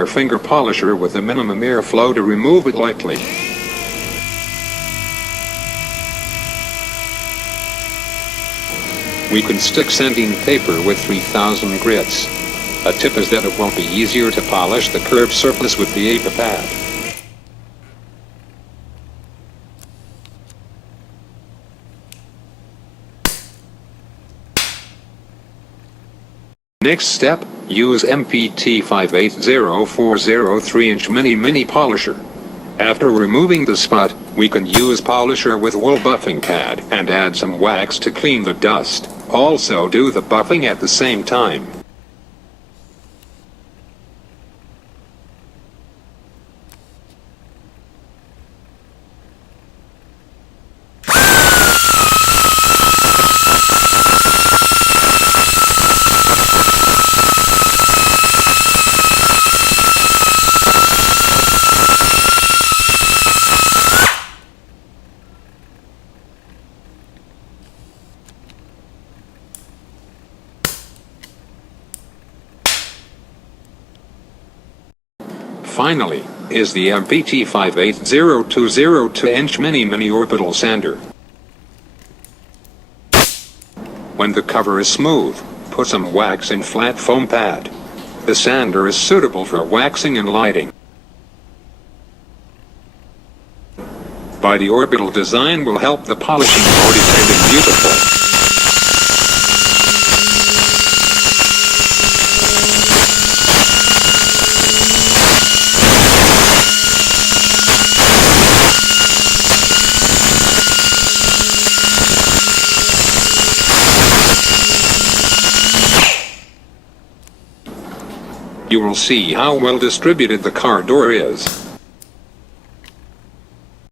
our finger polisher with a minimum airflow to remove it lightly. We can stick sanding paper with 3000 grits. A tip is that it will be easier to polish the curved surface with the APA pad. Next step, use MPT 580403 3-inch mini polisher. After removing the spot, we can use polisher with wool buffing pad and add some wax to clean the dust. Also do the buffing at the same time. Finally, is the MPT 580202 2-inch mini orbital sander. When the cover is smooth, put some wax in flat foam pad. The sander is suitable for waxing and lighting. By the orbital design will help the polishing body turn beautiful. You will see how well distributed the car door is.